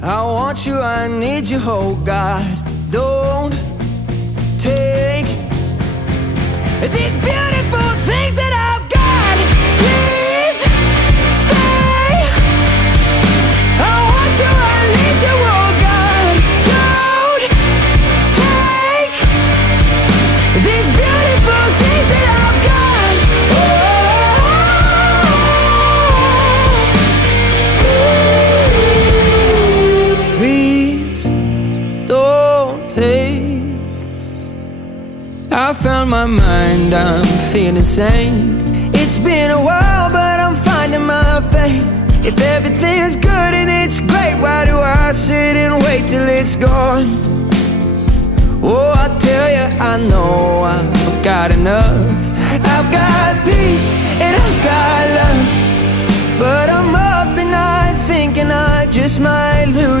I want you, I need you, oh God. Don't take these beautiful things that I've got. Please stay. I want you, I need you, oh God. Don't take these beautiful things that I've got. Please don't take. I found my mind, I'm feeling sane. It's been a while, but I'm finding my faith. If everything's good and it's great, why do I sit and wait till it's gone? Oh, I tell you, I know I've got enough. I've got peace and I've got love, but I'm up and I'm thinking I just might lose